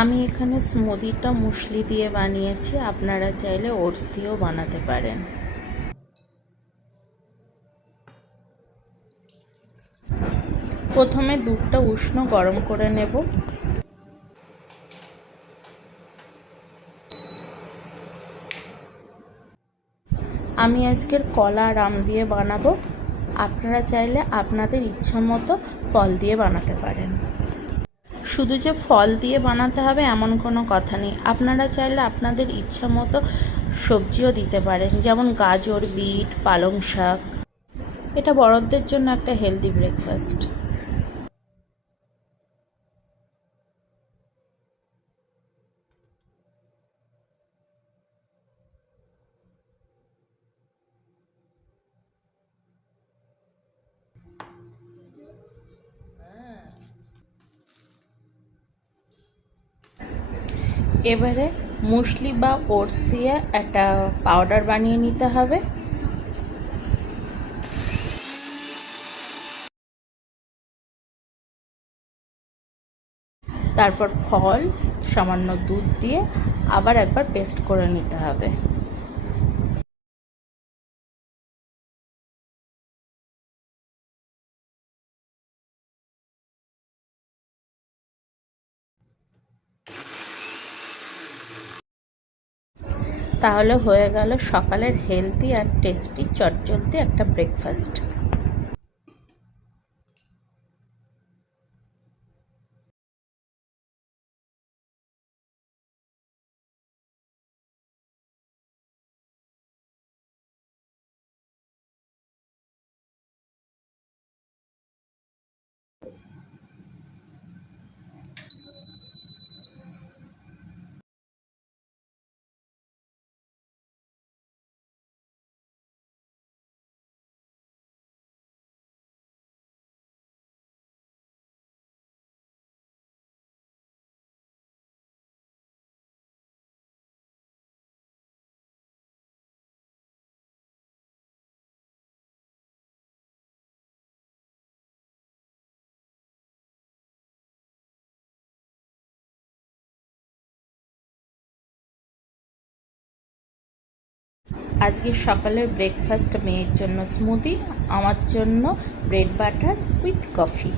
আমি এখানে স্মুদিটা মুসলি দিয়ে বানিয়েছি, আপনারা চাইলে ওটস দিয়েও বানাতে পারেন। প্রথমে দুধটা উষ্ণ গরম করে নেব। আমি আজকের কলা আর আম দিয়ে বানাবো, আপনারা চাইলে আপনাদের ইচ্ছা মতো ফল দিয়ে বানাতে পারেন। শুধু যে ফল দিয়ে বানাতে হবে এমন কোনো কথা নেই, আপনারা চাইলে আপনাদের ইচ্ছা মতো সবজিও দিতে পারেন, যেমন গাজর, বিট, পালং শাক। এটা বড়দের জন্য একটা হেলদি ব্রেকফাস্ট। এবারে মুসলি বা ওটস দিয়ে একটা পাউডার বানিয়ে নিতে হবে। তারপর ফল, সামান্য দুধ দিয়ে আবার একবার পেস্ট করে নিতে হবে। তাহলে হয়ে গেল সকালের হেলদি আর টেস্টি চটজলদি একটা ব্রেকফাস্ট। আজকের সকালের ব্রেকফাস্ট মেয়ের জন্য স্মুদি, আমার জন্য ব্রেড বাটার উইথ কফি।